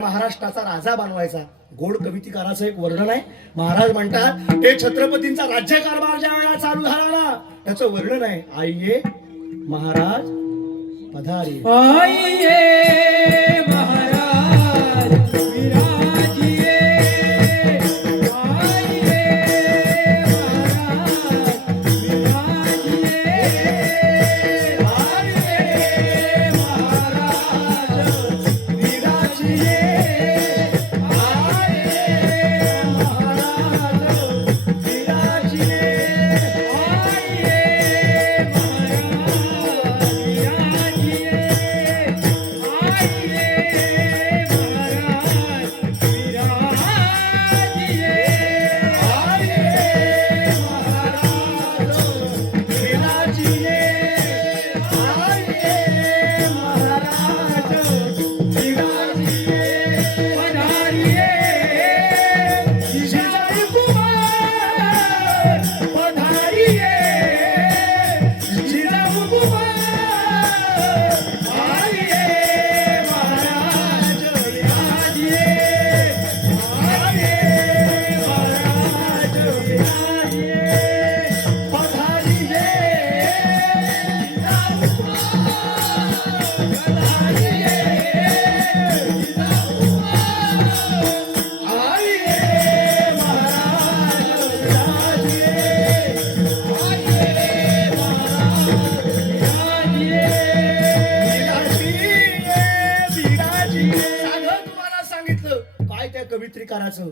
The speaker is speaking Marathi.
महाराष्ट्राचा राजा बनवायचा. गोड कवितेकाराचं एक वर्णन आहे. महाराज म्हणतात ते छत्रपतींचा राज्यकारभार ज्या वेळा चालू झाला ना त्याचं वर्णन आहे. आइये महाराज पधारिये, आइये महाराज विराजिए, आइये महाराज विराजिए, आइये महाराज विराजिए, आइये महाराज विराजिए, साधं तुम्हाला सांगितलं काय त्या कवित्रीकाराचं.